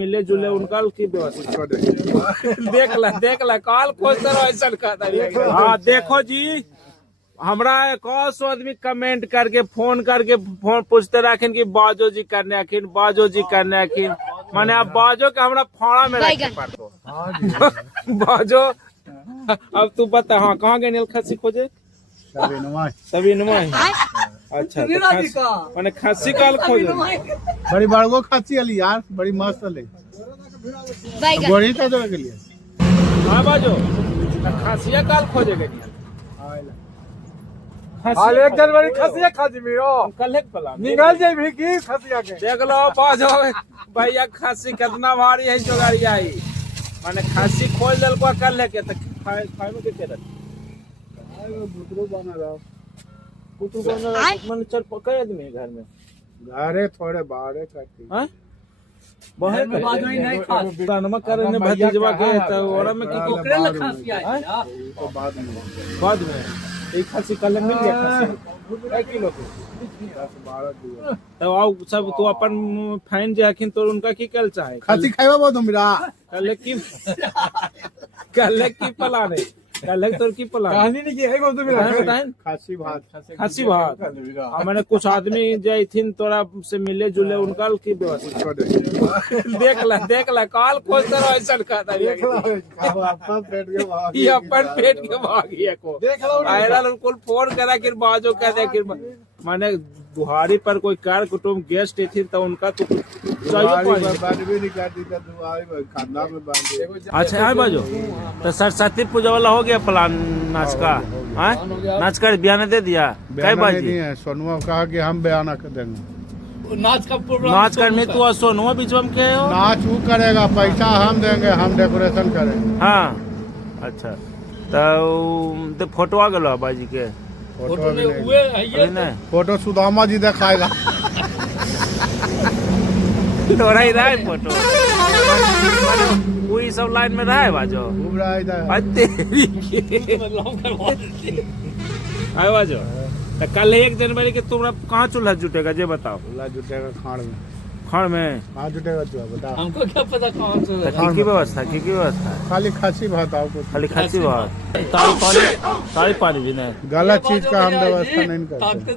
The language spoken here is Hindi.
मिले जुले उनका की व्यवस्था देख ला कॉल खोज ऐसा कहता। हाँ देखो जी, हमरा कौ सौ आदमी कमेंट करके फोन पूछते रखिन कि बाजो जी करने आखिन, बाजो जी करने आखिन। माने अब बाजो के हमरा फाड़ा में रखे पड़तो। बाजो अब तू बता। हाँ कहाँ गए खस्सी खोजे? सभी नुमाई। अच्छा मैंने खस्सी काल खोजे बड़ी बड़गो खस्सी अली यार, बड़ी मस्त अली गोरी तो के लिए। हाँ बाजो खसिया काल खोजे गए एक जनवरी खसिया खाजी में कल प्लान निकल जाए भी की खसिया के देख लो बाजो भैया खस्सी कितना भारी है जोगाड़ी आई। माने खस्सी खोल दल को कर लेके तो खाए में के रख बुतरू बना रहा कुतु बना मन चल पकड़ आदमी है घर में। घरे थोड़े बाहर करती हैं बाहर में बाजो ही नहीं खा नमक करे ने भतीजवा के तो ओरा में की कोकरे ल खस्सी आई तो बाद में एक खस्सी कल मिल गया। खस्सी 1 किलो के 10-12 दिया तो आओ सब तो अपन फाइन जे हकिन तो उनका की कल चाहे खस्सी खाइबा बहुत हमरा कल की प्लान है। कल तोर की प्लान कहानी नहीं की है बहुत मेरा खस्सी भात खस्सी भात। मैंने कुछ आदमी जैथिन तोरा से मिले जुले उनका की व्यवस्था देख ला कॉल खोज ऐसा कहता। अपन पेट के भागिया को आयरल उनको फोन करा कि बाजो कह दे कि माने दुहारी पर कोई कार कुटुंब गेस्ट थी तो उनका तो अच्छा है बाजो। तो सरस्वती पूजा वाला हो गया प्लान नाच का? नाच कर बयान दे दिया कई बाजी? सोनुआ कहा कि हम बयान कर देंगे नाच का प्रोग्राम। नाच करने तू सोनुआ बीच में के हो? नाच वो करेगा, पैसा हम देंगे, हम डेकोरेशन करेंगे। हाँ अच्छा तो फोटो आ गलो बाजी के? फोटो सुदामा जी दिखाएगा। तोरा ही रहा फोटो वही सब लाइन में रहा है बाजो आए बाजो। तो कल 1 जनवरी के तुम कहाँ चूल्हा जुटेगा जे बताओ? चूल्हा जुटेगा खाड़ में कहाँ जुटेगा चूल्हा बताओ? हमको क्या पता कहाँ चूल्हा की व्यवस्था खाली खस्सी भात आओ खाली खस्सी भात तारी पानी भी नहीं। गलत चीज का हम व्यवस्था नहीं करते।